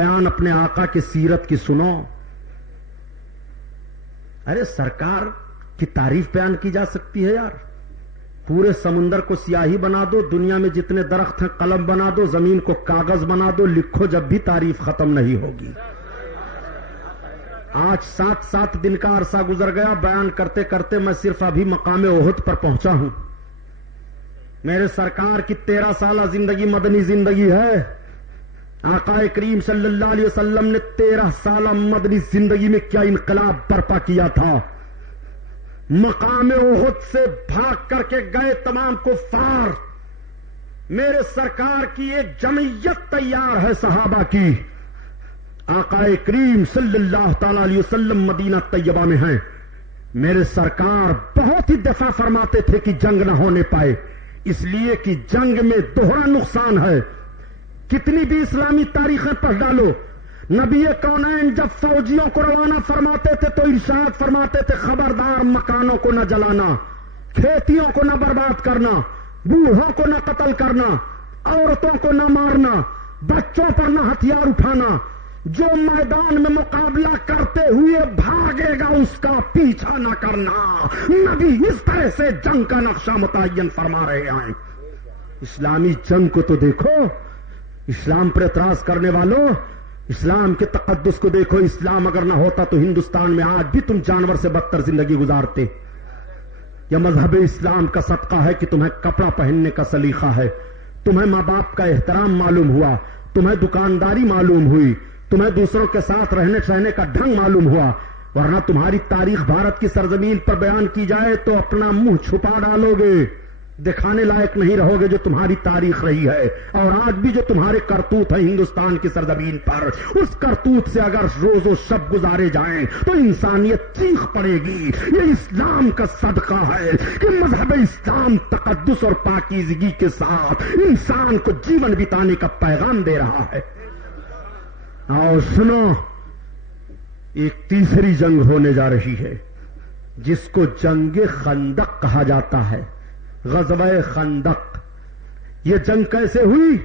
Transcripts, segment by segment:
بیان اپنے آقا کی سیرت کی سنو. ارے سرکار کی تعریف بیان کی جا سکتی ہے یار. پورے سمندر کو سیاہی بنا دو, دنیا میں جتنے درخت ہیں قلم بنا دو, زمین کو کاغذ بنا دو, لکھو, جب بھی تعریف ختم نہیں ہوگی. آج 7 دن کا عرصہ گزر گیا, بیان کرتے کرتے میں صرف ابھی مقام احد پر پہنچا ہوں. میرے سرکار کی 13 سالہ زندگی مدنی زندگی ہے. آقا کریم صلی اللہ علیہ وسلم نے 13 سالہ مدنی زندگی میں کیا انقلاب برپا کیا تھا. مقام احد سے بھاگ کر کے گئے تمام کفار. میرے سرکار کی ایک جمعیت تیار ہے صحابہ کی. آقا کریم صلی اللہ تعالی علیہ وسلم مدینہ طیبہ میں ہیں. میرے سرکار بہت ہی دفاع فرماتے تھے کہ جنگ نہ ہونے پائے, اس لیے کہ جنگ میں دوہرا نقصان ہے. کتنی بھی اسلامی تاریخیں پڑھ ڈالو, نبی کونین جب فوجیوں کو روانہ فرماتے تھے تو ارشاد فرماتے تھے خبردار مکانوں کو نہ جلانا, کھیتیوں کو نہ برباد کرنا, بوڑھوں کو نہ قتل کرنا, عورتوں کو نہ مارنا, بچوں پر نہ ہتھیار اٹھانا. جو میدان میں مقابلہ کرتے ہوئے بھاگے گا اس کا پیچھا نہ کرنا. نبی اس طرح سے جنگ کا نقشہ متعین فرما رہے ہیں. اسلامی جنگ کو تو دیکھو, اسلام پر اعتراض کرنے والوں, اسلام کے تقدس کو دیکھو. اسلام اگر نہ ہوتا تو ہندوستان میں آج بھی تم جانور سے بدتر زندگی گزارتے. یہ مذہب اسلام کا صدقہ ہے کہ تمہیں کپڑا پہننے کا سلیقہ ہے, تمہیں ماں باپ کا احترام معلوم ہوا, تمہیں دکانداری معلوم ہوئی, تمہیں دوسروں کے ساتھ رہنے سہنے کا ڈھنگ معلوم ہوا. ورنہ تمہاری تاریخ بھارت کی سرزمین پر بیان کی جائے تو اپنا منہ چھپا ڈالو گے, دکھانے لائق نہیں رہو گے جو تمہاری تاریخ رہی ہے. اور آج بھی جو تمہارے کرتوت ہیں ہندوستان کی سرزمین پر, اس کرتوت سے اگر روز و شب گزارے جائیں تو انسانیت چیخ پڑے گی. یہ اسلام کا صدقہ ہے کہ مذہب اسلام تقدس اور پاکیزگی کے ساتھ انسان کو جیون بتانے کا پیغام دے رہا ہے. اور سنو, ایک تیسری جنگ ہونے جا رہی ہے جس کو جنگ خندق کہا جاتا ہے. غزوہ خندق. یہ جنگ کیسے ہوئی؟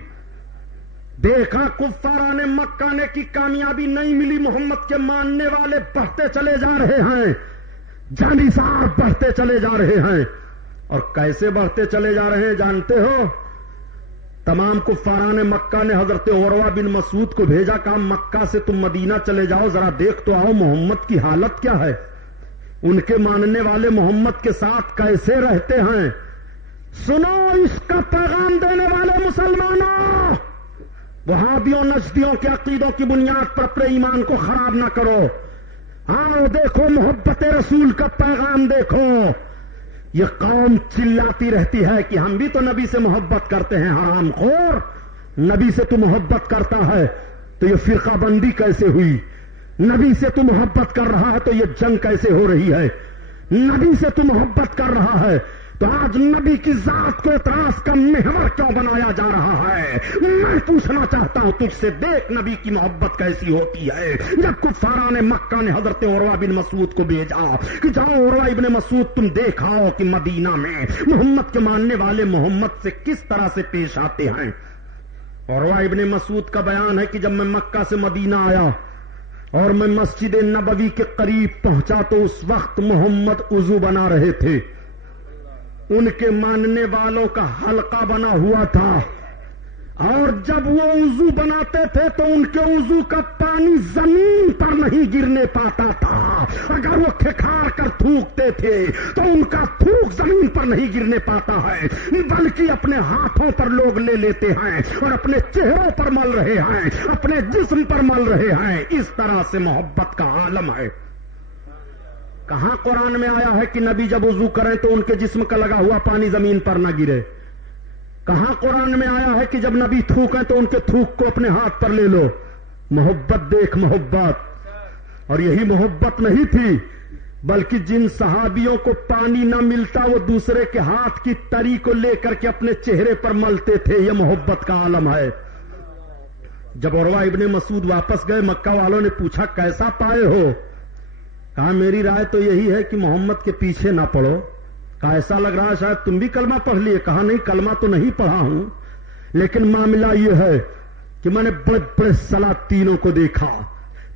دیکھا کفاران مکہ نے کی کامیابی نہیں ملی, محمد کے ماننے والے بڑھتے چلے جا رہے ہیں, جانثار بڑھتے چلے جا رہے ہیں. اور کیسے بڑھتے چلے جا رہے ہیں جانتے ہو؟ تمام کفاران مکہ نے حضرت عروہ بن مسعود کو بھیجا, کہا مکہ سے تم مدینہ چلے جاؤ, ذرا دیکھ تو آؤ محمد کی حالت کیا ہے, ان کے ماننے والے محمد کے ساتھ کیسے رہتے ہیں. سنو اس کا پیغام دینے والے مسلمانوں, وہابیوں نجدیوں کے عقیدوں کی بنیاد پر اپنے ایمان کو خراب نہ کرو. آؤ دیکھو محبت رسول کا پیغام دیکھو. یہ قوم چلاتی رہتی ہے کہ ہم بھی تو نبی سے محبت کرتے ہیں. حرام خور, نبی سے تو محبت کرتا ہے تو یہ فرقہ بندی کیسے ہوئی؟ نبی سے تو محبت کر رہا ہے تو یہ جنگ کیسے ہو رہی ہے؟ نبی سے تو محبت کر رہا ہے تو آج نبی کی ذات کو اعتراض کا محور کیوں بنایا جا رہا ہے؟ میں پوچھنا چاہتا ہوں تجھ سے, دیکھ نبی کی محبت کیسی ہوتی ہے. جب کفاران مکہ نے حضرت عروہ بن مسعود کو بھیجا کہ جاؤ عروہ ابن مسعود تم دیکھاؤ کہ مدینہ میں محمد کے ماننے والے محمد سے کس طرح سے پیش آتے ہیں. عروہ ابن مسعود کا بیان ہے کہ جب میں مکہ سے مدینہ آیا اور میں مسجد نبوی کے قریب پہنچا تو اس وقت محمد وضو بنا رہے تھے. ان کے ماننے والوں کا حلقہ بنا ہوا تھا, اور جب وہ وضو بناتے تھے تو ان کے وضو کا پانی زمین پر نہیں گرنے پاتا تھا. اگر وہ کھکھار کر تھوکتے تھے تو ان کا تھوک زمین پر نہیں گرنے پاتا ہے, بلکہ اپنے ہاتھوں پر لوگ لے لیتے ہیں اور اپنے چہروں پر مل رہے ہیں, اپنے جسم پر مل رہے ہیں. اس طرح سے محبت کا عالم ہے. کہاں قرآن میں آیا ہے کہ نبی جب وضو کریں تو ان کے جسم کا لگا ہوا پانی زمین پر نہ گرے؟ کہاں قرآن میں آیا ہے کہ جب نبی تھوکیں تو ان کے تھوک کو اپنے ہاتھ پر لے لو؟ محبت دیکھ, محبت. اور یہی محبت نہیں تھی, بلکہ جن صحابیوں کو پانی نہ ملتا وہ دوسرے کے ہاتھ کی تری کو لے کر کے اپنے چہرے پر ملتے تھے. یہ محبت کا عالم ہے. جب عروہ ابن مسعود واپس گئے, مکہ والوں نے پوچھا کیسا پائے ہو؟ کہا میری رائے تو یہی ہے کہ محمد کے پیچھے نہ پڑو. کہا ایسا لگ رہا ہے شاید تم بھی کلمہ پڑھ لیے. کہا نہیں, کلمہ تو نہیں پڑھا ہوں, لیکن معاملہ یہ ہے کہ میں نے بڑے بڑے سلاطینوں کو دیکھا،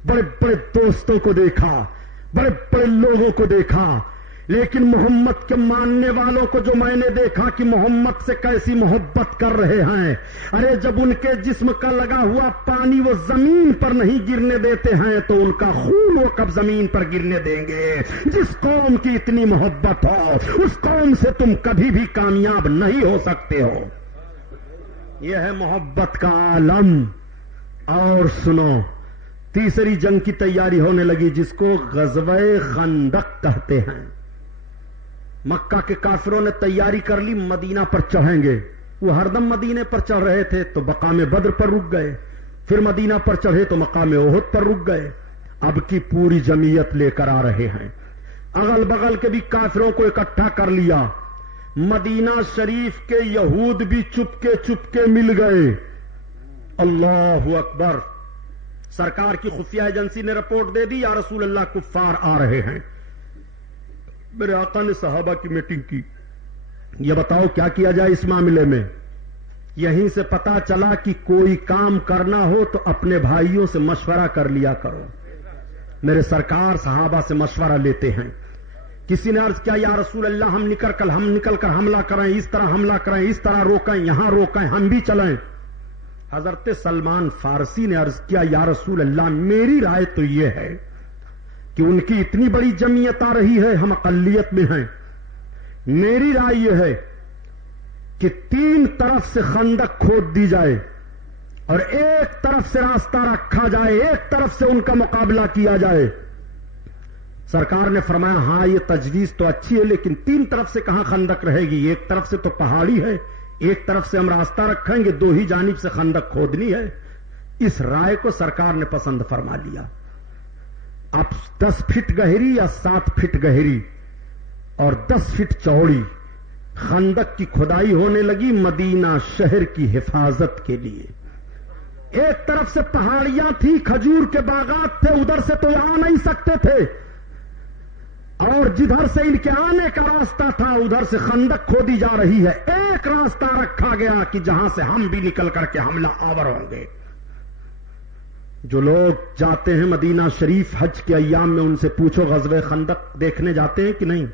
بڑے بڑے دوستوں کو دیکھا، بڑے بڑے لوگوں کو دیکھا، لیکن محمد کے ماننے والوں کو جو میں نے دیکھا کہ محمد سے کیسی محبت کر رہے ہیں، ارے جب ان کے جسم کا لگا ہوا پانی وہ زمین پر نہیں گرنے دیتے ہیں تو ان کا خون وہ کب زمین پر گرنے دیں گے؟ جس قوم کی اتنی محبت ہو اس قوم سے تم کبھی بھی کامیاب نہیں ہو سکتے ہو۔ یہ ہے محبت کا عالم۔ اور سنو، تیسری جنگ کی تیاری ہونے لگی جس کو غزوہ خندق کہتے ہیں۔ مکہ کے کافروں نے تیاری کر لی، مدینہ پر چڑھیں گے۔ وہ ہر دم مدینے پر چڑھ رہے تھے تو مقام بدر پر رک گئے، پھر مدینہ پر چڑھے تو مقام احد پر رک گئے۔ اب کی پوری جمعیت لے کر آ رہے ہیں، اغل بغل کے بھی کافروں کو اکٹھا کر لیا۔ مدینہ شریف کے یہود بھی چپکے مل گئے۔ اللہ اکبر! سرکار کی خفیہ ایجنسی نے رپورٹ دے دی، یا رسول اللہ کفار آ رہے ہیں۔ میرے آقا نے صحابہ کی میٹنگ کی، یہ بتاؤ کیا کیا جائے اس معاملے میں۔ یہیں سے پتا چلا کہ کوئی کام کرنا ہو تو اپنے بھائیوں سے مشورہ کر لیا کرو۔ میرے سرکار صحابہ سے مشورہ لیتے ہیں۔ کسی نے عرض کیا، یا رسول اللہ ہم نکل کر حملہ کریں، اس طرح حملہ کریں، اس طرح روکیں، یہاں روکیں، ہم بھی چلیں۔ حضرت سلمان فارسی نے عرض کیا، یا رسول اللہ میری رائے تو یہ ہے کہ ان کی اتنی بڑی جمعیت آ رہی ہے، ہم اقلیت میں ہیں، میری رائے یہ ہے کہ 3 طرف سے خندق کھود دی جائے اور ایک طرف سے راستہ رکھا جائے، ایک طرف سے ان کا مقابلہ کیا جائے۔ سرکار نے فرمایا ہاں یہ تجویز تو اچھی ہے، لیکن 3 طرف سے کہاں خندق رہے گی؟ ایک طرف سے تو پہاڑی ہے، ایک طرف سے ہم راستہ رکھیں گے، 2 ہی جانب سے خندق کھودنی ہے۔ اس رائے کو سرکار نے پسند فرما لیا۔ اب 10 فٹ گہری یا 7 فٹ گہری اور 10 فٹ چوڑی خندق کی کھدائی ہونے لگی مدینہ شہر کی حفاظت کے لیے۔ ایک طرف سے پہاڑیاں تھی، کھجور کے باغات تھے، ادھر سے تو آ نہیں سکتے تھے، اور جدھر سے ان کے آنے کا راستہ تھا ادھر سے خندق کھودی جا رہی ہے۔ ایک راستہ رکھا گیا کہ جہاں سے ہم بھی نکل کر کے حملہ آور ہوں گے۔ جو لوگ جاتے ہیں مدینہ شریف حج کے ایام میں ان سے پوچھو غزوہ خندق دیکھنے جاتے ہیں کہ نہیں،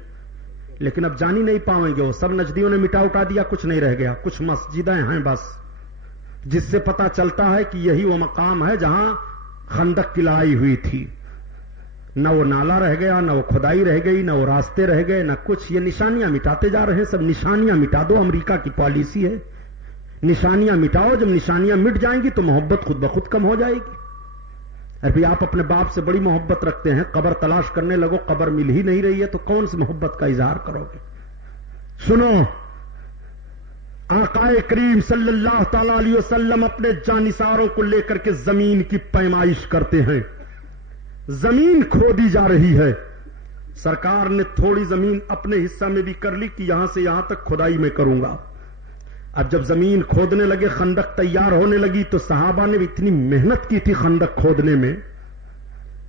لیکن اب جان ہی نہیں پائیں گے، وہ سب نجدیوں نے مٹا اٹھا دیا، کچھ نہیں رہ گیا، کچھ مسجدیں ہیں بس، جس سے پتا چلتا ہے کہ یہی وہ مقام ہے جہاں خندق کی لڑائی ہوئی تھی۔ نہ وہ نالا رہ گیا، نہ وہ کھدائی رہ گئی، نہ وہ راستے رہ گئے، نہ کچھ۔ یہ نشانیاں مٹاتے جا رہے ہیں، سب نشانیاں مٹا دو، امریکہ کی پالیسی ہے، نشانیاں مٹاؤ، جب نشانیاں مٹ جائیں گی تو محبت خود بخود کم ہو جائے گی۔ ابھی آپ اپنے باپ سے بڑی محبت رکھتے ہیں، قبر تلاش کرنے لگو، قبر مل ہی نہیں رہی ہے تو کون سی محبت کا اظہار کرو گے؟ سنو، آقا کریم صلی اللہ تعالی علیہ وسلم اپنے جانثاروں کو لے کر کے زمین کی پیمائش کرتے ہیں۔ زمین کھودی جا رہی ہے، سرکار نے تھوڑی زمین اپنے حصہ میں بھی کر لی کہ یہاں سے یہاں تک کھدائی میں کروں گا۔ اب جب زمین کھودنے لگے، خندق تیار ہونے لگی، تو صحابہ نے اتنی محنت کی تھی خندق کھودنے میں،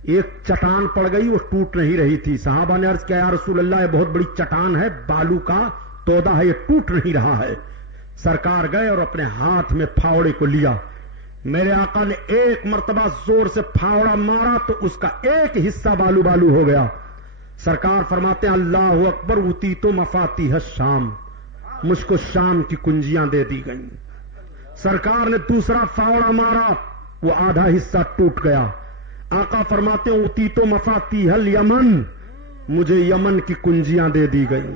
ایک چٹان پڑ گئی، وہ ٹوٹ نہیں رہی تھی۔ صحابہ نے عرض کیا، یا رسول اللہ یہ بہت بڑی چٹان ہے، بالو کا تودا ہے، یہ ٹوٹ نہیں رہا ہے۔ سرکار گئے اور اپنے ہاتھ میں پھاوڑے کو لیا، میرے آقا نے ایک مرتبہ زور سے پھاوڑا مارا تو اس کا ایک حصہ بالو بالو ہو گیا۔ سرکار فرماتے ہیں اللہ اکبر، اوتیتو مفاتیح الشام، مجھ کو شام کی کنجیاں دے دی گئیں۔ سرکار نے دوسرا پھاوڑا مارا، وہ آدھا حصہ ٹوٹ گیا۔ آقا فرماتے ہیں اوتیتو مفاتیح الیمن، مجھے یمن کی کنجیاں دے دی گئیں۔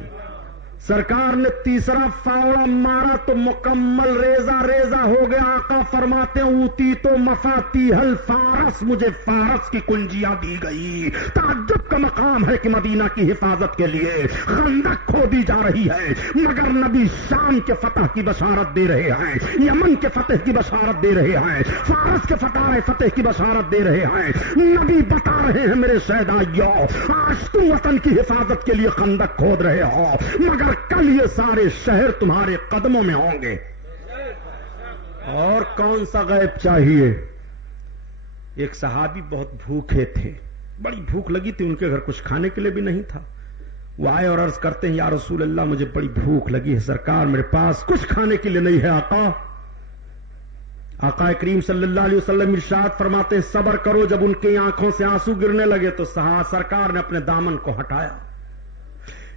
سرکار نے تیسرا فاوڑا مارا تو مکمل ریزہ ریزہ ہو گیا۔ آقا فرماتے ہیں اوتیتو مفاتیح الفارس، مجھے فارس کی کنجیاں دی گئی۔ تعجب کا مقام ہے کہ مدینہ کی حفاظت کے لیے خندق کھودی جا رہی ہے، مگر نبی شام کے فتح کی بشارت دے رہے ہیں، یمن کے فتح کی بشارت دے رہے ہیں، فارس کے فتح کی بشارت دے رہے ہیں۔ نبی بتا رہے ہیں میرے شہدائیو، آج تم وطن کی حفاظت کے لیے خندق کھود رہے ہو، مگر کل یہ سارے شہر تمہارے قدموں میں ہوں گے۔ اور کون سا غیب چاہیے؟ ایک صحابی بہت بھوکے تھے، بڑی بھوک لگی تھی، ان کے گھر کچھ کھانے کے لیے بھی نہیں تھا۔ وہ آئے اور عرض کرتے ہیں یا رسول اللہ مجھے بڑی بھوک لگی ہے، سرکار میرے پاس کچھ کھانے کے لیے نہیں ہے۔ آقا آقا کریم صلی اللہ علیہ وسلم ارشاد فرماتے ہیں صبر کرو. جب ان کی آنکھوں سے آنسو گرنے لگے تو سرکار نے اپنے دامن کو ہٹایا.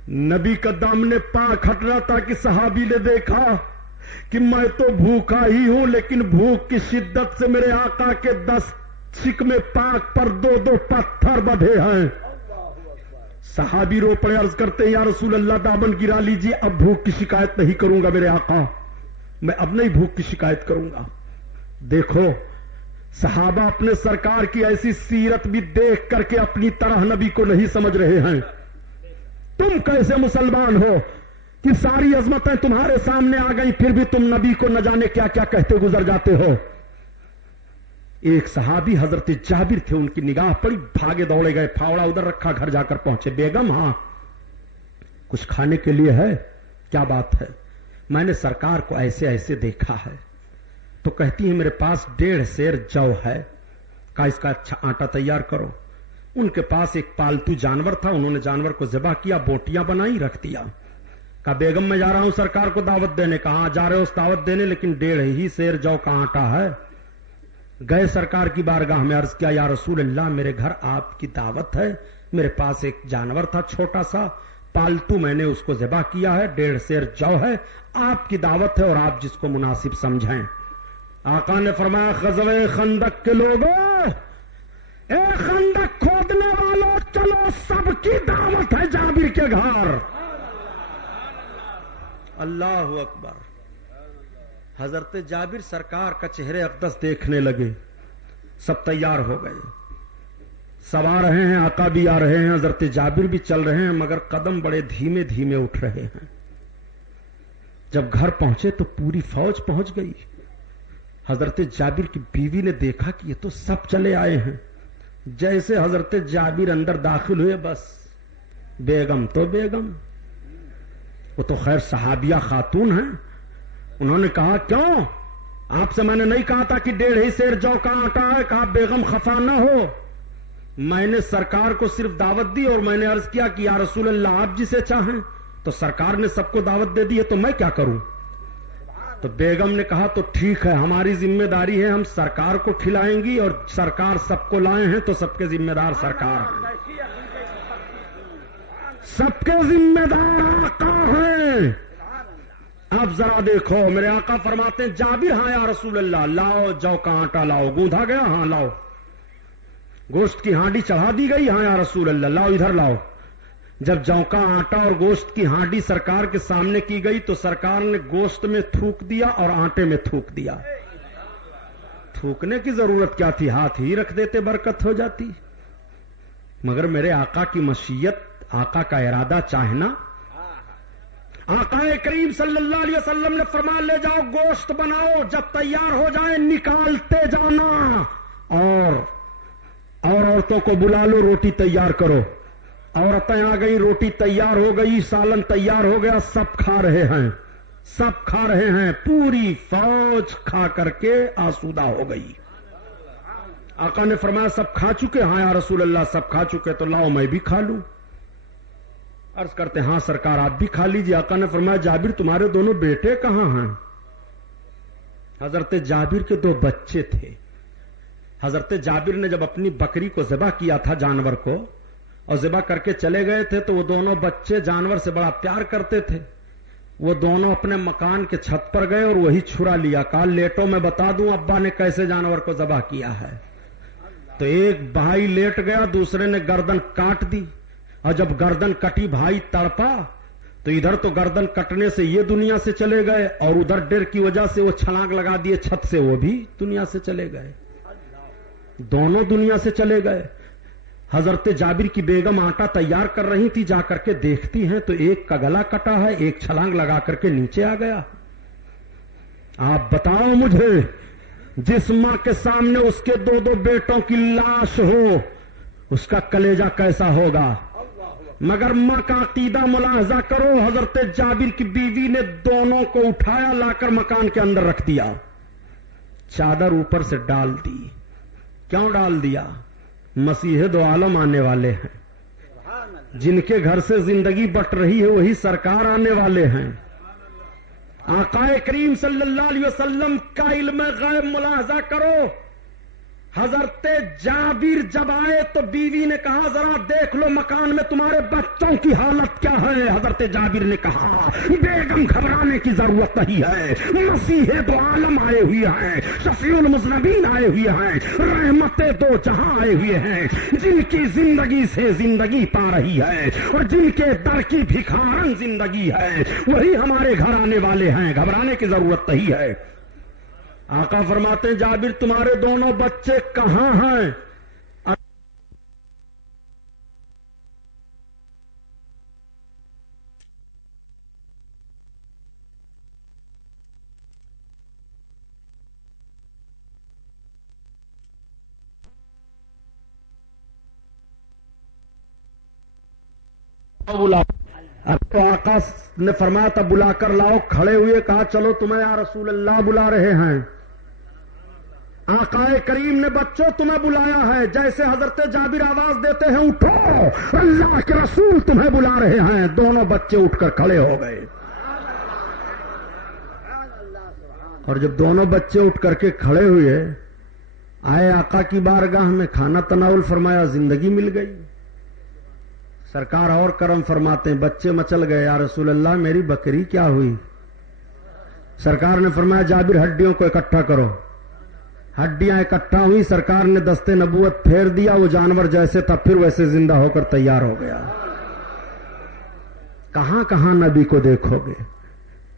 نبی کا دامن پاک ہٹ رہا تھا کہ صحابی نے دیکھا کہ میں تو بھوکا ہی ہوں لیکن بھوک کی شدت سے میرے آقا کے 10 شکم پاک پر 2 پتھر بدھے ہیں. صحابی رو پڑے عرض کرتے ہیں یا رسول اللہ دامن گرا لیجیے, اب بھوک کی شکایت نہیں کروں گا میرے آقا, میں اب نہیں بھوک کی شکایت کروں گا. دیکھو صحابہ اپنے سرکار کی ایسی سیرت بھی دیکھ کر کے اپنی طرح نبی کو نہیں سمجھ رہے ہیں. تم کیسے مسلمان ہو کہ ساری عظمتیں تمہارے سامنے آ گئی پھر بھی تم نبی کو نہ جانے کیا کیا کہتے گزر جاتے ہو. ایک صحابی حضرت جابر تھے, ان کی نگاہ پڑی, بھاگے دوڑے گئے, پھاوڑا ادھر رکھا, گھر جا کر پہنچے. بیگم ہاں کچھ کھانے کے لیے ہے؟ کیا بات ہے؟ میں نے سرکار کو ایسے ایسے دیکھا ہے. تو کہتی ہیں میرے پاس 1.5 سیر جو ہے, کہا اس کا اچھا آٹا تیار کرو. ان کے پاس ایک پالتو جانور تھا, انہوں نے جانور کو ذبح کیا, بوٹیاں بنائی, رکھ دیا. کہا بیگم میں جا رہا ہوں سرکار کو دعوت دینے. کہاں جا رہے ہو اس دعوت دینے, لیکن 1.5 ہی سیر جو کا آٹا ہے. گئے سرکار کی بارگاہ میں, عرض کیا یا رسول اللہ میرے گھر آپ کی دعوت ہے, میرے پاس ایک جانور تھا چھوٹا سا پالتو, میں نے اس کو ذبح کیا ہے, 1.5 سیر جو ہے, آپ کی دعوت ہے اور آپ جس کو مناسب سمجھیں. آقا نے فرمایا غزوہ خندق کے لوگوں, اے خندق کھودنے والوں چلو, سب کی دعوت ہے جابر کے گھر. اللہ اکبر. حضرت جابر سرکار کا چہرے اقدس دیکھنے لگے, سب تیار ہو گئے, سب آ رہے ہیں, آقا بھی آ رہے ہیں, حضرت جابر بھی چل رہے ہیں, مگر قدم بڑے دھیمے دھیمے اٹھ رہے ہیں. جب گھر پہنچے تو پوری فوج پہنچ گئی. حضرت جابر کی بیوی نے دیکھا کہ یہ تو سب چلے آئے ہیں. جیسے حضرت جابر اندر داخل ہوئے, بس بیگم تو بیگم, وہ تو خیر صحابیہ خاتون ہیں. انہوں نے کہا کیوں, آپ سے میں نے نہیں کہا تھا کہ 1.5 سیر جو کا آٹا ہے؟ کہا بیگم خفا نہ ہو, میں نے سرکار کو صرف دعوت دی اور میں نے عرض کیا کہ یا رسول اللہ آپ جسے چاہیں, تو سرکار نے سب کو دعوت دے دی ہے تو میں کیا کروں. تو بیگم نے کہا تو ٹھیک ہے, ہماری ذمہ داری ہے, ہم سرکار کو کھلائیں گی, اور سرکار سب کو لائے ہیں تو سب کے ذمہ دار سرکار ہیں, سب کے ذمہ دار آقا ہیں. اب ذرا دیکھو, میرے آقا فرماتے ہیں جابر ہاں یا رسول اللہ, لاؤ جو کا آٹا لاؤ. گوندھا گیا؟ ہاں لاؤ. گوشت کی ہانڈی چڑھا دی گئی؟ ہاں یا رسول اللہ, لاؤ ادھر لاؤ. جب جو کا آٹا اور گوشت کی ہانڈی سرکار کے سامنے کی گئی تو سرکار نے گوشت میں تھوک دیا اور آٹے میں تھوک دیا. تھوکنے کی ضرورت کیا تھی, ہاتھ ہی رکھ دیتے, برکت ہو جاتی. مگر میرے آقا کی مشیت, آقا کا ارادہ چاہنا. آقا کریم صلی اللہ علیہ وسلم نے فرمایا لے جاؤ گوشت بناؤ, جب تیار ہو جائے نکالتے جانا, اور عورتوں کو بلا لو, روٹی تیار کرو. عورتیں آ گئی, روٹی تیار ہو گئی, سالن تیار ہو گیا, سب کھا رہے ہیں, سب کھا رہے ہیں. پوری فوج کھا کر کے آسودہ ہو گئی. آقا نے فرمایا سب کھا چکے؟ ہاں یا رسول اللہ سب کھا چکے. تو لاؤ میں بھی کھا لوں. عرض کرتے ہاں سرکار آپ بھی کھا لیجیے. آقا نے فرمایا جابر تمہارے دونوں بیٹے کہاں ہیں؟ حضرت جابر کے 2 بچے تھے. حضرت جابر نے جب اپنی بکری کو ذبح کیا تھا, جانور کو, اور ذبح کر کے چلے گئے تھے, تو وہ دونوں بچے جانور سے بڑا پیار کرتے تھے. وہ دونوں اپنے مکان کے چھت پر گئے اور وہی چھرا لیا. کہا لیٹو میں بتا دوں ابا نے کیسے جانور کو ذبح کیا ہے. تو ایک بھائی لیٹ گیا, دوسرے نے گردن کاٹ دی, اور جب گردن کٹی بھائی تڑپا, تو ادھر تو گردن کٹنے سے یہ دنیا سے چلے گئے, اور ادھر ڈر کی وجہ سے وہ چھلانگ لگا دیے چھت سے, وہ بھی دنیا سے چلے گئے. دونوں دنیا سے چلے گئے. حضرت جابر کی بیگم آٹا تیار کر رہی تھی, جا کر کے دیکھتی ہیں تو ایک کا گلا کٹا ہے, ایک چھلانگ لگا کر کے نیچے آ گیا. آپ بتاؤ مجھے, جس ماں کے سامنے اس کے 2 بیٹوں کی لاش ہو, اس کا کلیجہ کیسا ہوگا. مگر ماں کا عقیدہ ملاحظہ کرو. حضرت جابر کی بیوی نے دونوں کو اٹھایا, لا کر مکان کے اندر رکھ دیا, چادر اوپر سے ڈال دی. کیوں ڈال دیا؟ مسیح دو عالم آنے والے ہیں, جن کے گھر سے زندگی بٹ رہی ہے وہی سرکار آنے والے ہیں. آقا کریم صلی اللہ علیہ وسلم کا علم غیب ملاحظہ کرو. حضرت جابر جب آئے تو بیوی نے کہا ذرا دیکھ لو مکان میں تمہارے بچوں کی حالت کیا ہے. حضرت جابر نے کہا بیگم گھبرانے کی ضرورت نہیں ہے, مسیح دو عالم آئے ہوئے ہیں, شفیع المذنبین آئے ہوئے ہیں, رحمت دو جہاں آئے ہوئے ہیں, جن کی زندگی سے زندگی پا رہی ہے اور جن کے در کی بھکارن زندگی ہے وہی ہمارے گھر آنے والے ہیں, گھبرانے کی ضرورت نہیں ہے. آقا فرماتے ہیں جابر تمہارے دونوں بچے کہاں ہیں؟ اب تو آقا نے فرمایا تھا بلا کر لاؤ. کھڑے ہوئے کہا چلو تمہیں یا رسول اللہ بلا رہے ہیں. آقا کریم نے بچوں تمہیں بلایا ہے. جیسے حضرت جابر آواز دیتے ہیں اٹھو اللہ کے رسول تمہیں بلا رہے ہیں, دونوں بچے اٹھ کر کھڑے ہو گئے. اور جب دونوں بچے اٹھ کر کے کھڑے ہوئے آئے آقا کی بارگاہ میں, کھانا تناول فرمایا, زندگی مل گئی. سرکار اور کرم فرماتے ہیں بچے مچل گئے. یا رسول اللہ میری بکری کیا ہوئی؟ سرکار نے فرمایا جابر ہڈیوں کو اکٹھا کرو. ہڈیاں اکٹھا ہوئی. سرکار نے دستے نبوت پھیر دیا, وہ جانور جیسے تھا پھر ویسے زندہ ہو کر تیار ہو گیا. کہاں کہاں نبی کو دیکھو گے.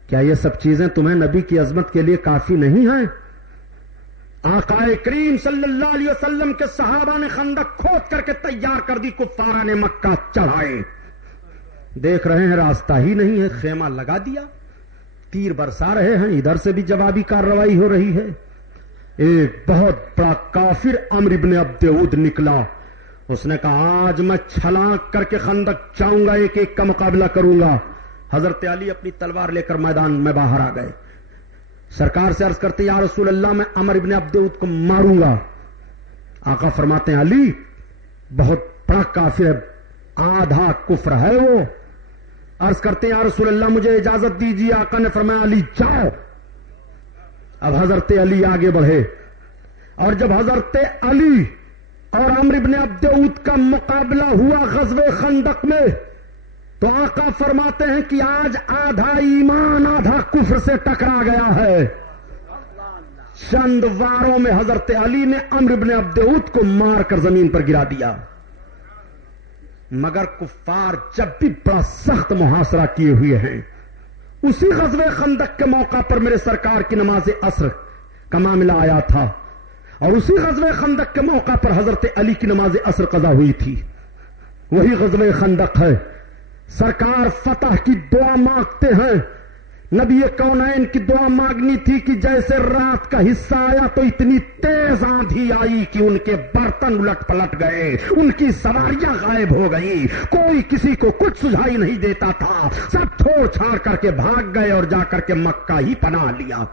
کیا یہ سب چیزیں تمہیں نبی کی عظمت کے لیے کافی نہیں ہیں؟ آقا کریم صلی اللہ علیہ وسلم کے صحابہ نے خندق کھود کر کے تیار کر دی, کفارہ نے مکہ چڑھائے. دیکھ رہے ہیں راستہ ہی نہیں ہے, خیمہ لگا دیا, تیر برسا رہے ہیں, ادھر سے بھی جوابی کارروائی ہو رہی ہے. ایک بہت بڑا کافر عمرو بن عبد اود نکلا. اس نے کہا آج میں چھلانگ کر کے خندق جاؤں گا, ایک ایک کا مقابلہ کروں گا. حضرت علی اپنی تلوار لے کر میدان میں باہر آ گئے. سرکار سے عرض کرتے یا رسول اللہ میں عمرو بن عبد اود کو ماروں گا. آقا فرماتے ہیں علی بہت بڑا کافر ہے, آدھا کفر ہے وہ. عرض کرتے ہیں یا رسول اللہ مجھے اجازت دیجیے. آقا نے فرمایا علی جاؤ. اب حضرت علی آگے بڑھے, اور جب حضرت علی اور عمرو بن عبد اود کا مقابلہ ہوا غزوہ خندق میں, تو آقا فرماتے ہیں کہ آج آدھا ایمان آدھا کفر سے ٹکرا گیا ہے. چند واروں میں حضرت علی نے عمرو بن عبد اود کو مار کر زمین پر گرا دیا. مگر کفار جب بھی بڑا سخت محاصرہ کیے ہوئے ہیں. اسی غزوہ خندق کے موقع پر میرے سرکار کی نماز عصر کا معاملہ آیا تھا, اور اسی غزوہ خندق کے موقع پر حضرت علی کی نماز عصر قضا ہوئی تھی. وہی غزوہ خندق ہے. سرکار فتح کی دعا مانگتے ہیں. نبی کونین کی دعا مانگنی تھی کہ جیسے رات کا حصہ آیا تو اتنی تیز آندھی آئی کہ ان کے برتن الٹ پلٹ گئے, ان کی سواریاں غائب ہو گئی, کوئی کسی کو کچھ سجھائی نہیں دیتا تھا, سب چھوڑ چھاڑ کر کے بھاگ گئے اور جا کر کے مکہ ہی پناہ لیا.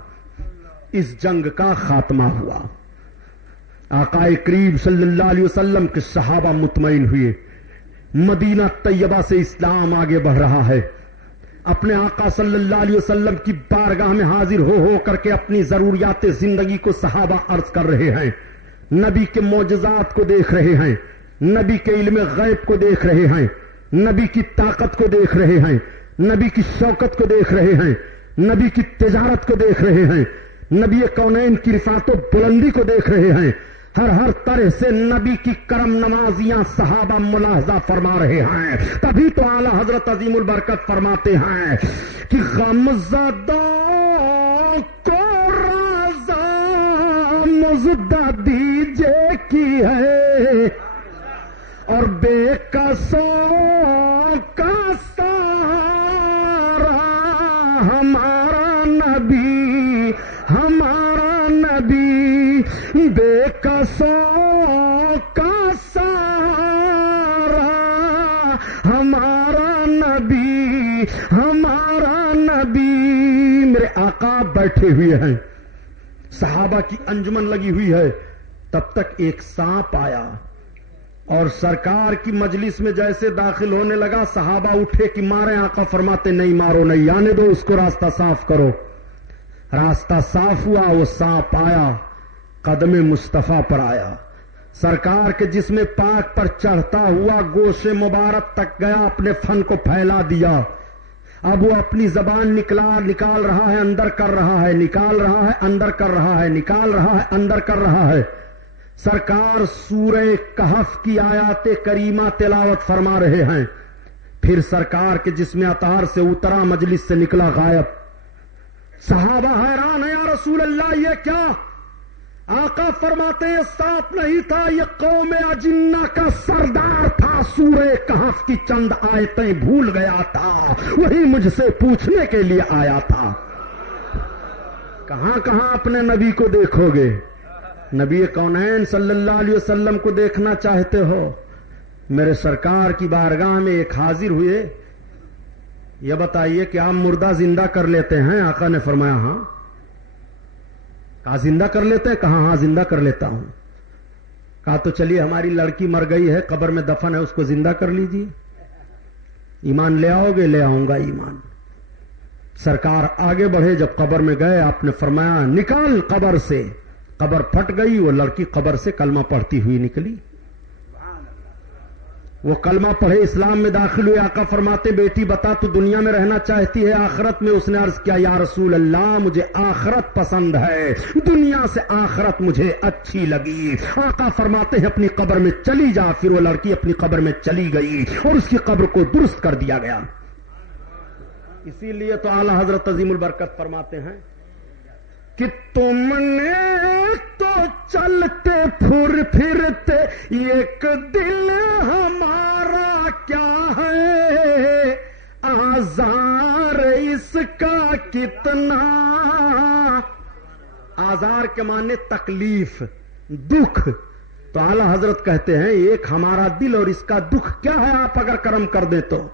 اس جنگ کا خاتمہ ہوا. آقا کریم صلی اللہ علیہ وسلم کے صحابہ مطمئن ہوئے. مدینہ طیبہ سے اسلام آگے بڑھ رہا ہے. اپنے آقا صلی اللہ علیہ وسلم کی بارگاہ میں حاضر ہو کر کے اپنی ضروریات زندگی کو صحابہ عرض کر رہے ہیں. نبی کے معجزات کو دیکھ رہے ہیں, نبی کے علم غیب کو دیکھ رہے ہیں, نبی کی طاقت کو دیکھ رہے ہیں, نبی کی شوکت کو دیکھ رہے ہیں, نبی کی تجارت کو دیکھ رہے ہیں, نبی کونین کی رفعت و بلندی کو دیکھ رہے ہیں. ہر طرح سے نبی کی کرم نوازیاں صحابہ ملاحظہ فرما رہے ہیں. تبھی تو اعلی حضرت عظیم البرکت فرماتے ہیں کہ غم زدوں کو رضا مزدہ دیجے کی ہے, اور بے قصوں کا سارا ہمارا نبی, ہمارا نبی, بے قصوں کا سارا ہمارا نبی, ہمارا نبی. میرے آقا بیٹھے ہوئے ہیں, صحابہ کی انجمن لگی ہوئی ہے. تب تک ایک سانپ آیا, اور سرکار کی مجلس میں جیسے داخل ہونے لگا صحابہ اٹھے کہ مارے، آقا فرماتے نہیں مارو نہیں، آنے دو اس کو، راستہ صاف کرو۔ راستہ صاف ہوا، وہ سانپ آیا، قدم مصطفیٰ پر آیا، سرکار کے جسم پاک پر چڑھتا ہوا گوش مبارک تک گیا، اپنے فن کو پھیلا دیا۔ اب وہ اپنی زبان نکال رہا ہے، اندر کر رہا ہے، نکال رہا ہے، اندر کر رہا ہے، نکال رہا ہے، اندر کر رہا ہے۔ سرکار سورہ کہف کی آیات کریمہ تلاوت فرما رہے ہیں، پھر سرکار کے جسم اطہار سے اترا، مجلس سے نکلا، غائب۔ صحابہ حیران ہیں، یا رسول اللہ یہ کیا؟ آقا فرماتے ہیں ساتھ نہیں تھا، یہ قوم اجنہ کا سردار تھا، سورہ کہف کی چند آیتیں بھول گیا تھا، وہی مجھ سے پوچھنے کے لیے آیا تھا۔ کہاں کہاں اپنے نبی کو دیکھو گے؟ نبی کونین صلی اللہ علیہ وسلم کو دیکھنا چاہتے ہو؟ میرے سرکار کی بارگاہ میں ایک حاضر ہوئے، یہ بتائیے کہ آپ مردہ زندہ کر لیتے ہیں؟ آقا نے فرمایا ہاں۔ کہا زندہ کر لیتے ہیں؟ کہا ہاں زندہ کر لیتا ہوں۔ کہا تو چلیے ہماری لڑکی مر گئی ہے، قبر میں دفن ہے، اس کو زندہ کر لیجیے۔ ایمان لے آؤ گے؟ لے آؤں گا ایمان۔ سرکار آگے بڑھے، جب قبر میں گئے آپ نے فرمایا نکال قبر سے۔ قبر پھٹ گئی، وہ لڑکی قبر سے کلمہ پڑھتی ہوئی نکلی۔ وہ کلمہ پڑھے، اسلام میں داخل ہوئے۔ آقا فرماتے بیٹی بتا تو دنیا میں رہنا چاہتی ہے آخرت میں؟ اس نے عرض کیا یا رسول اللہ مجھے آخرت پسند ہے، دنیا سے آخرت مجھے اچھی لگی۔ آقا فرماتے ہیں اپنی قبر میں چلی جا۔ پھر وہ لڑکی اپنی قبر میں چلی گئی اور اس کی قبر کو درست کر دیا گیا۔ اسی لیے تو اعلی حضرت عظیم البرکت فرماتے ہیں کہ تم نے تو چلتے پھرتے ایک دل ہمارا کیا ہے، آزار اس کا کتنا۔ آزار کے معنی تکلیف، دکھ۔ تو اعلی حضرت کہتے ہیں ایک ہمارا دل اور اس کا دکھ کیا ہے، آپ اگر کرم کر دیں تو۔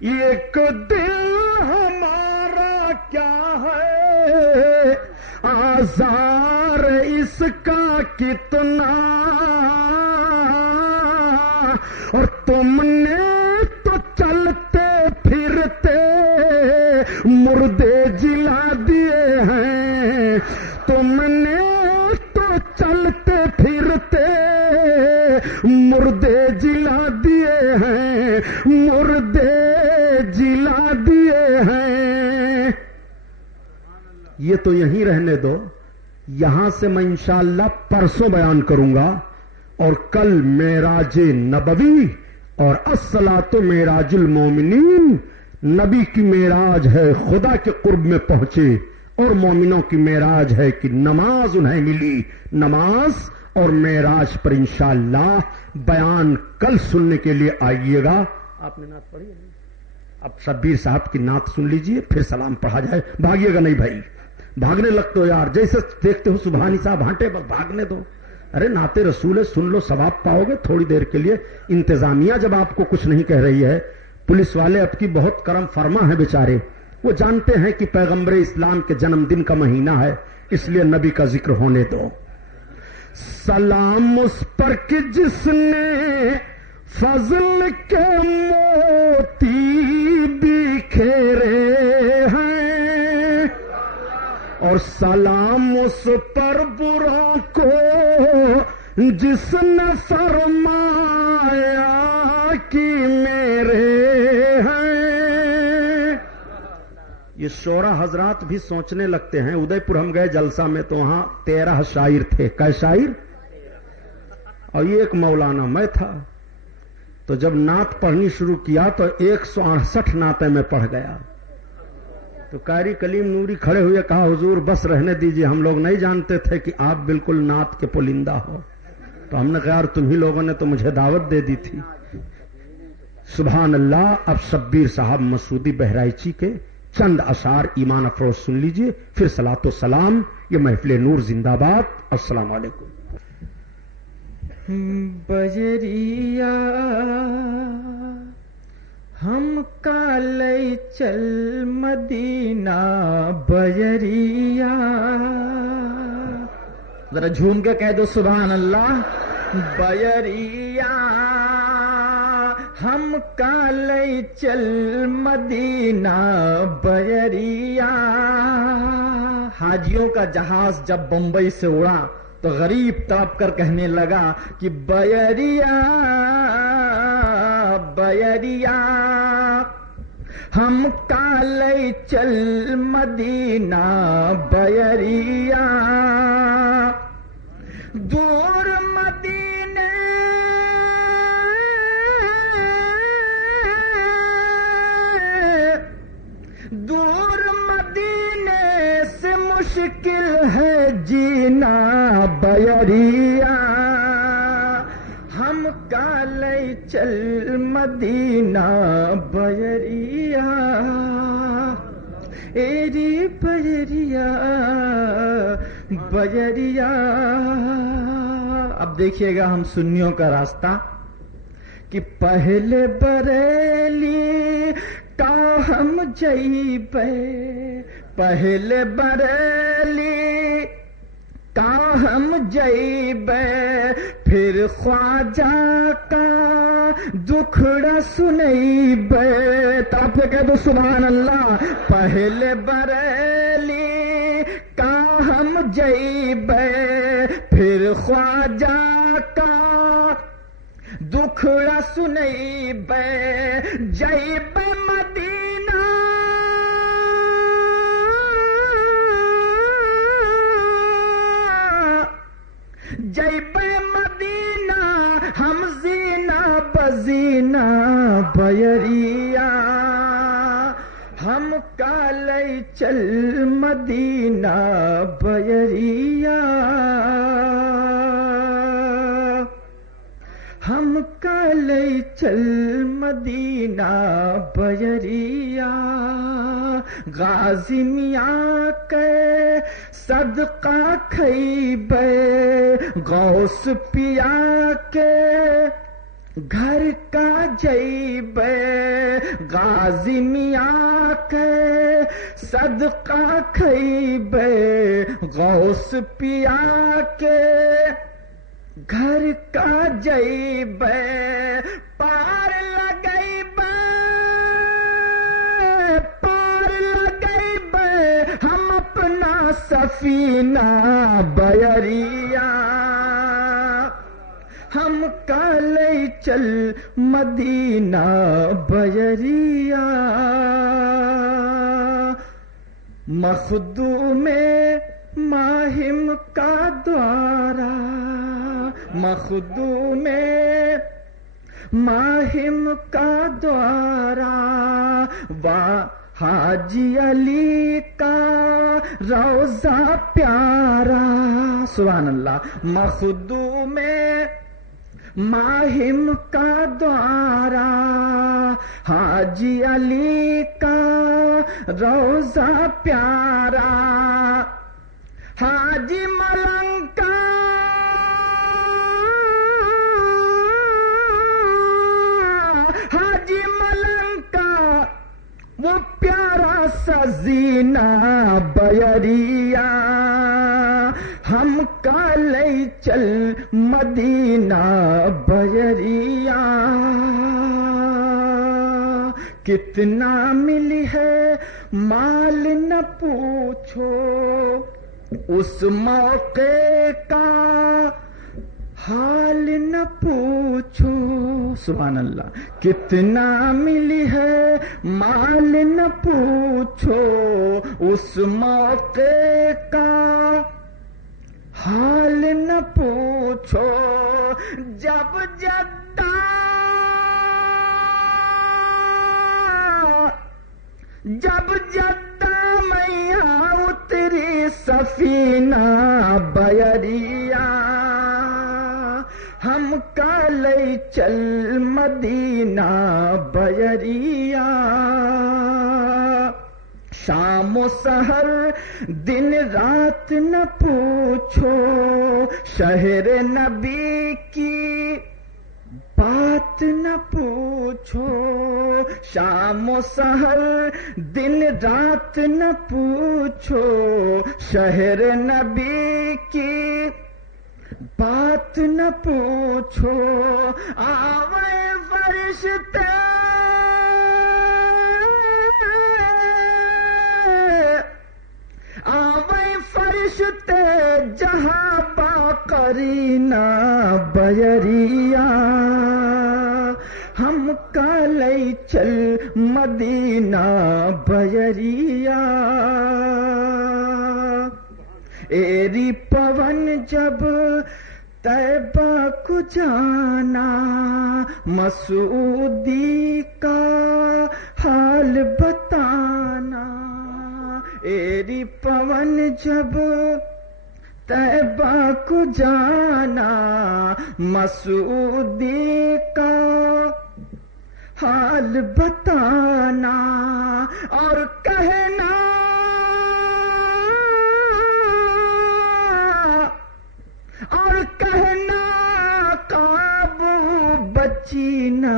ایک دل ہمارا کیا ہے، آزار اس کا کتنا، اور تم نے تو چلتے پھرتے مردے جلا دیے ہیں، تم نے تو چلتے پھرتے مردے جلا دیے ہیں، مردے جلا دیے ہیں۔ یہ تو یہیں رہنے دو، یہاں سے میں انشاءاللہ پرسوں بیان کروں گا، اور کل معراج نبوی اور الصلاۃ معراج المومنین۔ نبی کی معراج ہے خدا کے قرب میں پہنچے، اور مومنوں کی معراج ہے کہ نماز انہیں ملی۔ نماز اور معراج پر انشاءاللہ بیان کل سننے کے لیے آئیے گا۔ آپ نے نعت پڑھی ہے؟ اب شبیر صاحب کی نعت سن لیجئے، پھر سلام پڑھا جائے۔ بھاگیے گا نہیں بھائی، بھاگنے لگتے ہو یار، جیسے دیکھتے ہو سبحانی صاحب ہانٹے بس بھاگنے دو۔ ارے نعت رسول ہے، سن لو، ثواب پاؤ گے تھوڑی دیر کے لیے۔ انتظامیہ جب آپ کو کچھ نہیں کہہ رہی ہے، پولیس والے اب کی بہت کرم فرما ہے بیچارے، وہ جانتے ہیں کہ پیغمبر اسلام کے جنم دن کا مہینہ ہے، اس لیے نبی کا ذکر ہونے دو۔ سلام اس پر کہ جس نے فضل کے موتی بکھیرے ہیں، اور سلام اس پر بروں کو جس نے فرمایا کہ میرے ہیں۔ یہ شعرا حضرات بھی سوچنے لگتے ہیں۔ ادے پور ہم گئے جلسہ میں تو وہاں 13 شاعر تھے۔ کئی شاعر؟ اور یہ ایک مولانا میں تھا۔ تو جب نعت پڑھنی شروع کیا تو 168 نعتیں میں پڑھ گیا۔ تو قاری کلیم نوری کھڑے ہوئے، کہا حضور بس رہنے دیجئے، ہم لوگ نہیں جانتے تھے کہ آپ بالکل نعت کے پلندہ ہو۔ تو ہم نے کہا یار تمہیں لوگوں نے تو مجھے دعوت دے دی تھی۔ سبحان اللہ۔ اب شبیر صاحب مسعودی بہرائچی کے چند اشعار ایمان افروز سن لیجئے، پھر صلاۃ و سلام۔ یہ محفل نور زندہ باد۔ السلام علیکم۔ بجریا ہم کا لے چل مدینہ، بجریا ذرا جھوم کے کہہ دو سبحان اللہ۔ بيريا ہم کا لے چل مدینہ بيريا. حاجیوں کا جہاز جب بمبئی سے اڑا تو غریب تڑپ کر کہنے لگا کہ بيريا بيريا ہم کا لے چل مدینہ بيريا. دور مدینے دور مدینے سے مشکل ہے جینا بيريا. ہم کا لے چل مدینہ بيريا. ایری بيريا بيريا. اب دیکھیے گا ہم سنیوں کا راستہ کہ پہلے بریلی کا ہم جیبے پہلے بریلی کا ہم جیبے پھر خواجہ کا دکھڑا سنیبے. آپ کہہ دو سبحان اللہ. پہلے بریلی کا ہم جیبے پھر خواجہ کا دکھڑا سنیبے. جیبے مدینہ جیبے مدینہ ہم زینہ بزینہ بيريا. ہم کا لے چل مدینہ بيريا. ہم کا لے چل مدینہ بيريا. غازی میاں کے صدقہ کھیبے غوث پیا کے گھر کا جیبے. غازی میاں کے صدقہ کھیبے غوث پیا کے گھر کا جیبے. پار لگیبے پار لگیبے ہم اپنا سفینہ بيريا. ہم کا لے چل مدینہ بيريا. مخدوم ماہم کا دوارا مخدوم ماہم کا دوارا حاجی علی کا روضہ پیارا. سبحان اللہ. مخدوم ماہم کا دوارا حاجی علی کا روضہ پیارا. حاجی ملنگ کا حاجی ملنگ کا وہ پیارا سا زینہ بيريا. ہم کا لے چل مدینہ بيريا. کتنا ملی ہے مال نہ پوچھو اس موقع کا حال نہ پوچھو. سبحان اللہ. کتنا ملی ہے مال نہ پوچھو اس موقع کا حال نہ پوچھو. جب جدہ جب جدہ میاں اتری سفینہ بيريا. ہم کا لے چل مدینہ بيريا. شام و سحر دن رات نہ پوچھو شہر نبی کی بات نہ پوچھو. شام و سحر دن رات نہ پوچھو شہر نبی کی بات نہ پوچھو آوے فرشتے آوے فرشتے جہاں با قرینہ بیریا ہم کالئی چل مدینہ بیریا ایری پون جب طیبہ کو جانا مسعودی کا حال بتانا ایری پون جب طیبہ کو جانا مسعودی کا حال بتانا اور کہنا قابو بچی نہ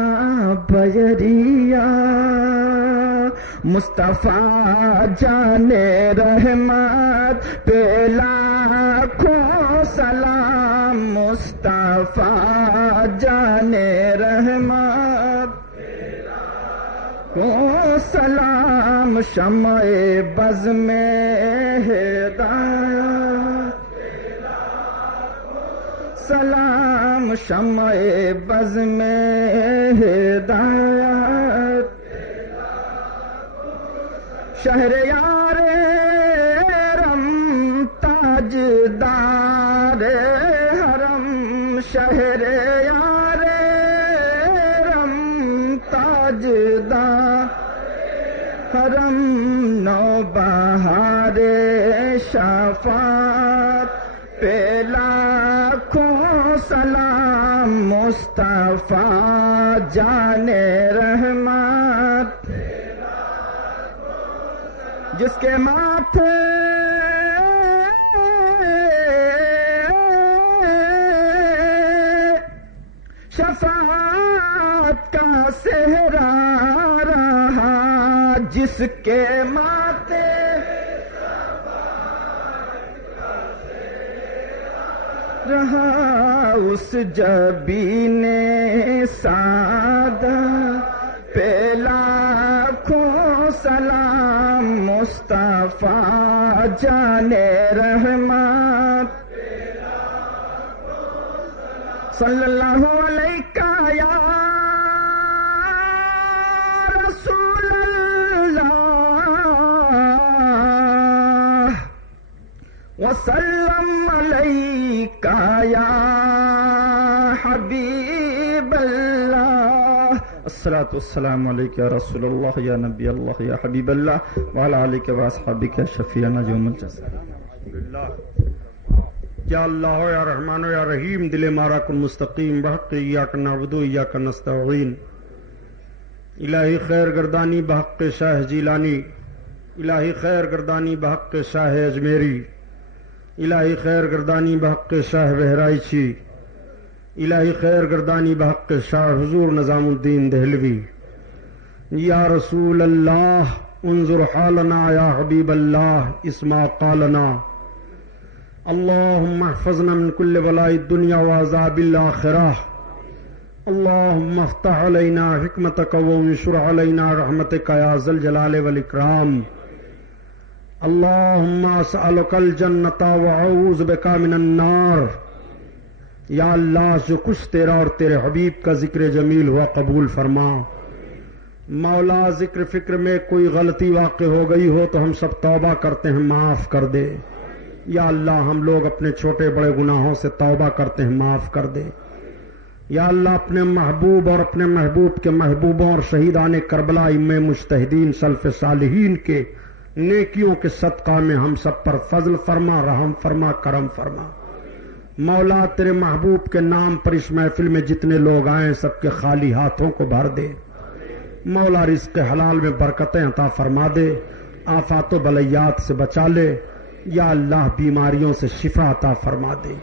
بیریا مصطفیٰ جانے رحمت پہ لاکھوں سلام مصطفیٰ جانے رحمت کو سلام شمع بز میں ہدایت سلام شمع بز میں ہدایت شہر یار رم تاجدار حرم شہر یار رم تاجدار حرم نوبہار شفاعت پہ لاکھوں سلام مصطفیٰ جانے رحمت جس کے ماتھے شفاعت کا صحرا رہا جس کے ماتھے رہا اس جبین سادہ پہ لاکھوں سلام مصطفیٰ جانے رحمت صلی اللہ علیہ یا رسول اللہ وسلم علیک یا حبیب اللہ الصلاۃ والسلام علیک یا رسول اللہ یا نبی اللہ یا حبیب اللہ وعلی آلک و اصحابک شفیعنا یوم الجزاء یا اللہ یا رحمان یا رحیم دل مارا کن مستقیم بحق ایاک نعبد و ایاک نستعین الہی خیر گردانی بحق شاہ جیلانی الہی خیر گردانی بحق شاہ اجمیری الہی خیر گردانی بحق شاہ بہرائچی الہی خیر گردانی بحق شاہ حضور نظام الدین دہلوی یا رسول اللہ انظر حالنا یا حبیب اللہ اسمع قالنا اللهم احفظنا من كل بلاء الدنيا وعذاب الآخرة اللهم افتح علينا حكمتك وانشر علينا رحمتك يا ذا الجلال والإكرام اللهم أسألك الجنة وأعوذ بك من النار یا اللہ جو کچھ تیرا اور تیرے حبیب کا ذکر جمیل ہوا قبول فرما مولا ذکر فکر میں کوئی غلطی واقع ہو گئی ہو تو ہم سب توبہ کرتے ہیں معاف کر دے یا اللہ ہم لوگ اپنے چھوٹے بڑے گناہوں سے توبہ کرتے ہیں معاف کر دے یا اللہ اپنے محبوب اور اپنے محبوب کے محبوبوں اور شہیدان کربلا ائمہ مجتہدین سلف صالحین کے نیکیوں کے صدقہ میں ہم سب پر فضل فرما رحم فرما کرم فرما مولا تیرے محبوب کے نام پر اس محفل میں جتنے لوگ آئے سب کے خالی ہاتھوں کو بھر دے مولا رزق حلال میں برکتیں عطا فرما دے آفات و بلیات سے بچا لے یا اللہ بیماریوں سے شفا عطا فرما دے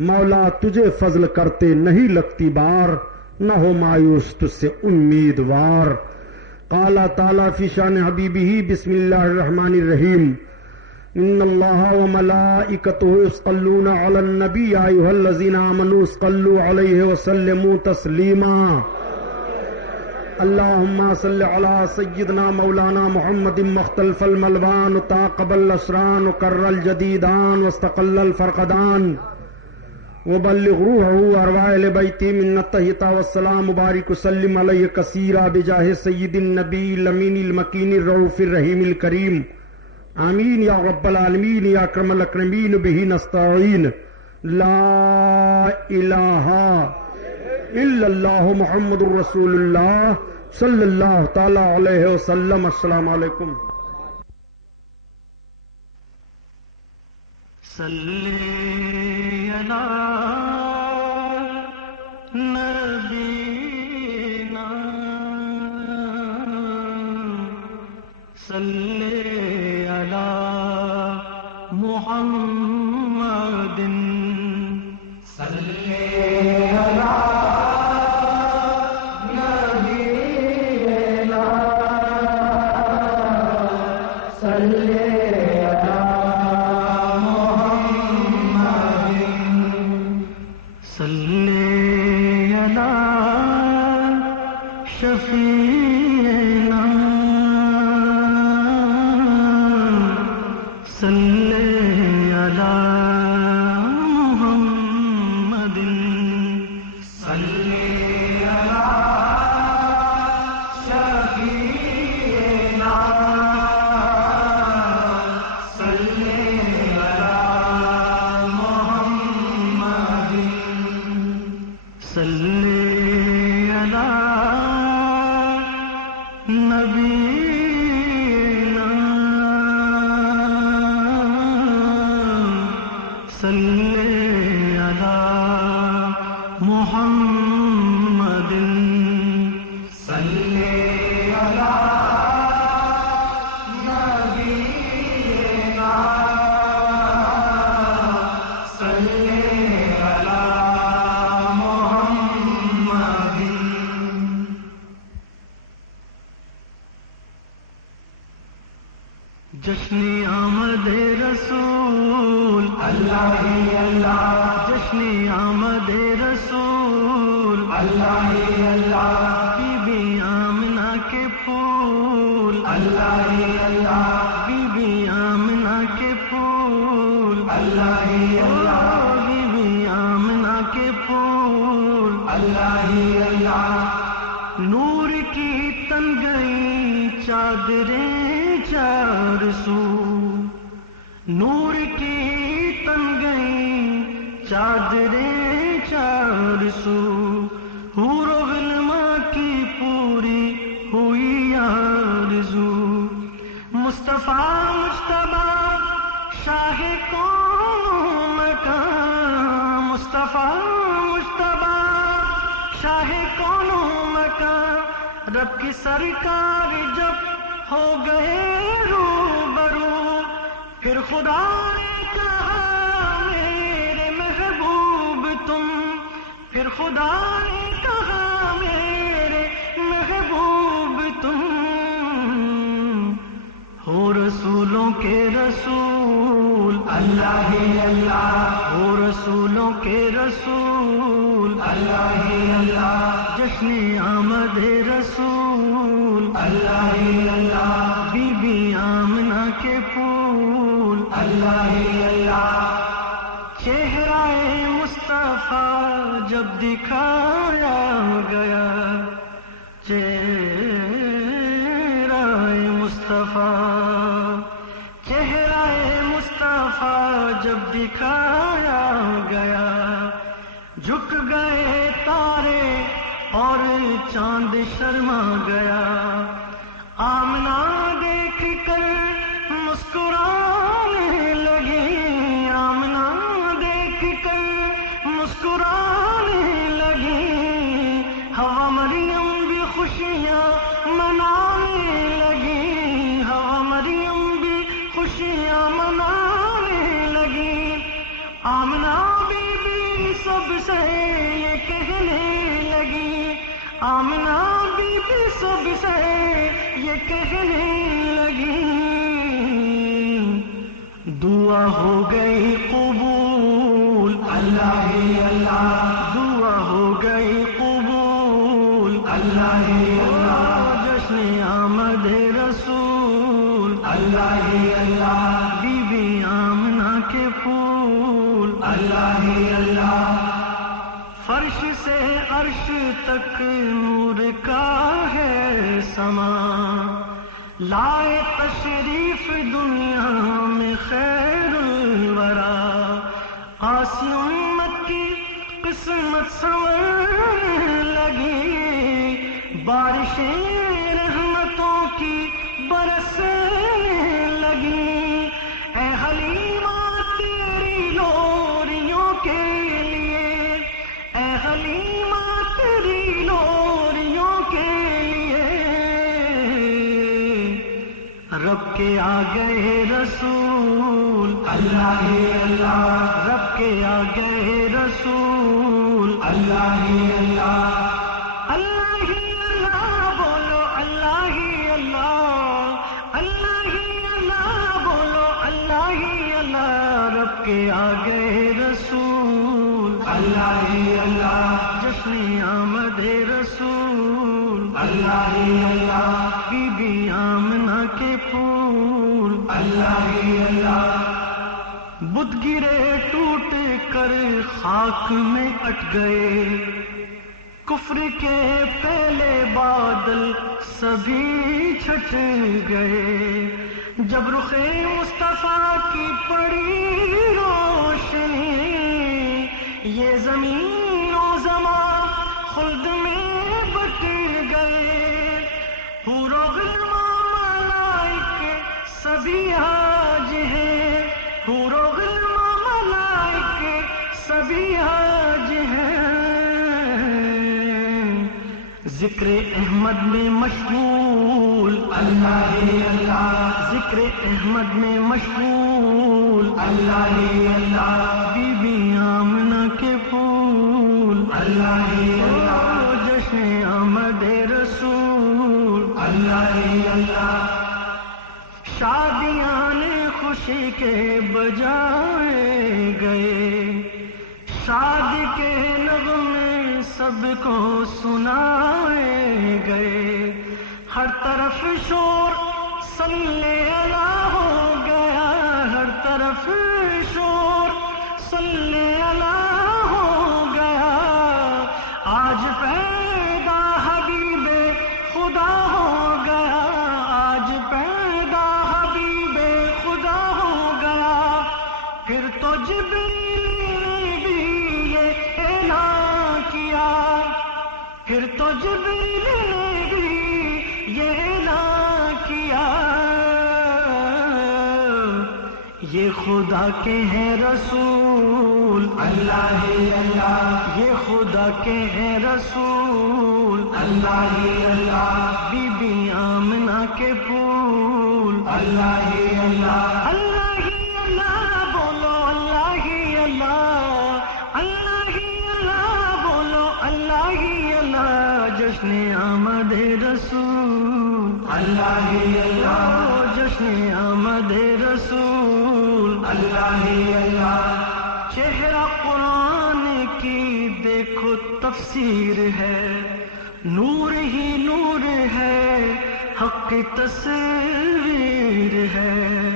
مولا تجھے فضل کرتے نہیں لگتی بار نہ ہو مایوس تجھ سے امیدوار قال تعالی فی شان حبیبہ بسم اللہ الرحمن الرحیم ان اللہ وملائکتہ یصلون علی النبی یا ایھا الذین آمنوا صلوا علیہ وسلموا تسلیما اللہم صل علی سیدنا مولانا محمد مختلف الملوان تعقب الاسران وکر الجدیدان واستقل الفرقدان وبلغ روحه ارواح لبیتی من التحیۃ والسلام مبارک وسلم علیہ کثیرا بجاہ سید النبی الامین المکین الرؤوف الرحیم الکریم آمین یا رب العالمین یا اکرم الاکرمین بہ نستعین لا الہ الا اللہ محمد الرسول اللہ صلی اللہ تعالی علیہ وسلم. السلام علیکم. صلی علی نبینا صلی علی محمد صلی علی نبینا صلی شفیعنا صلی علی محمد صلی علی شفیعنا صلی علی محمد صلی نبینا صلی علی محمد صلی علی نبینا صلی علی محمد. جشن آمد رسول اللہ ہی اللہ، جشن آمد رسول اللہ ہی اللہ، بی بی آمنہ کے پھول اللہ ہی اللہ، بی بی آمنہ کے پھول اللہ ہی اللہ، بی بی آمنہ کے پھول اللہ ہی اللہ. نور کی تن گئی چادریں چار سو، نور کی تن گئی چادریں چار سو، حور و غلماں کی پوری ہوئی آرزو. مصطفیٰ مجتبیٰ شاہ کون مکان، مصطفیٰ مجتبیٰ شاہ کون مکان، رب کی سرکار جب ہو گئے روبرو، پھر خدا نے کہا میرے محبوب تم، پھر خدا نے کہا میرے محبوب تم ہو رسولوں کے رسول اللہ ہی اللہ، ہو رسولوں کے رسول اللہ ہی اللہ. جشن آمد رسول اللہ ہی اللہ، بی بی آمنہ کے پھول اللہ ہی اللہ. چہرہ مصطفیٰ جب دکھایا گیا، چہرہ مصطفیٰ، چہرہ مصطفیٰ جب دکھایا گیا، جھک گئے تارے اور چاند شرما گیا. آمنہ دیکھ کر مسکرانے لگی، آمنہ دیکھ کر مسکرانے لگی. ہوا مریم بھی خوشیاں منانے لگی، ہوا مریم بھی خوشیاں منانے لگی. آمنہ بی بی سب سے یہ کہنے لگی، آمنہ بی بی سب سے یہ کہنے لگی، دعا ہو گئی قبول اللہ ہی اللہ دعا ہو گئی قبول اللہ ہی اللہ جشن آمد رسول اللہ ہی اللہ بی بی آمنہ کے پھول اللہ ہی اللہ فرش سے عرش تک نور کا ہے سما لائے تشریف دنیا میں خیر الورا قاسی امت کی قسمت سنور لگی بارشیں رحمتوں کی برسنے لگی اے حلیمہ تیری لوریوں کے لیے اے حلیمہ تیری لوریوں کے لیے رب کے آ گئے رسول اللہ ہی اللہ رب کے آ گئے رسول اللہ ہی اللہ اللہ ہی اللہ بولو اللہ ہی اللہ اللہ ہی اللہ بولو اللہ ہی اللہ رب کے آ گئے رسول اللہ ہی اللہ جشن آمد رسول اللہ ہی اللہ بی بی آمنہ کے پھول اللہ ہی اللہ بت گرے ٹوٹ کر خاک میں اٹ گئے کفر کے پہلے بادل سبھی چھٹ گئے جب رخ مصطفیٰ کی پڑی روشنی یہ زمین و زمان خلد میں بٹ گئے حور و غلمان ملائک سبھی آج ہیں حور و غلمان ملائک سبھی آج ہیں ذکر احمد میں مشغول اللہ ہی اللہ ذکر احمد میں مشغول اللہ ہی اللہ بی بی آمنہ کے پھول اللہ ہی اللہ جشن آمد رسول اللہ ہی اللہ شادیاں خوشی کے بجائے گئے شادی کے نغمے سب کو سنائے گئے ہر طرف شور صلی اللہ ہو گیا ہر طرف شور صلی اللہ ہو گیا آج پیدا حبیب خدا ہو گیا آج پیدا حبیب خدا ہو گیا پھر تو جبریل نے بھی یہ اعلان کیا پھر تو جبریل نے بھی یہ اعلان کیا یہ خدا کے ہیں رسول اللہ ہی اللہ یہ خدا کے ہیں رسول اللہ ہی اللہ بی بی آمنہ کے پھول اللہ ہی اللہ اللہ ہی اللہ بولو اللہ ہی اللہ اللہ ہی اللہ بولو اللہ ہی اللہ جشن آمد رسول اللہ ہی اللہ جشن آمد رسول اللہ ہی اللہ چہرہ قرآن کی دیکھو تفسیر ہے نور ہی نور ہے حق کی تصویر ہے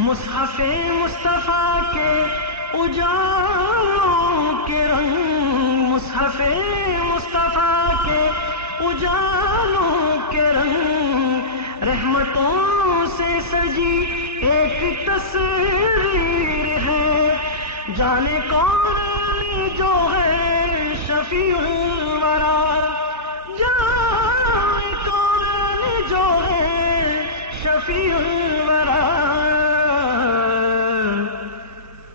مصحف مصطفیٰ کے اجالوں کے رنگ مصحف مصطفیٰ کے اجالوں کے رنگ رحمتوں سے سجی ایک تصویر ہے جانے کون جو ہے شفیع الورا جانے کون جو ہے شفیع الورا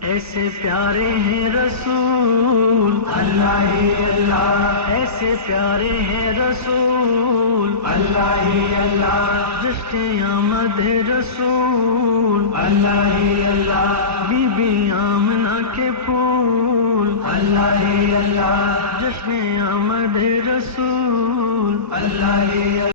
ایسے پیارے ہیں رسول اللہ ہی اللہ ایسے پیارے ہیں رسول اللہ ہی اللہ جشن آمد رسول اللہ ہی اللہ بی بی آمنہ کے پھول اللہ ہی اللہ جشن آمد رسول اللہ ہی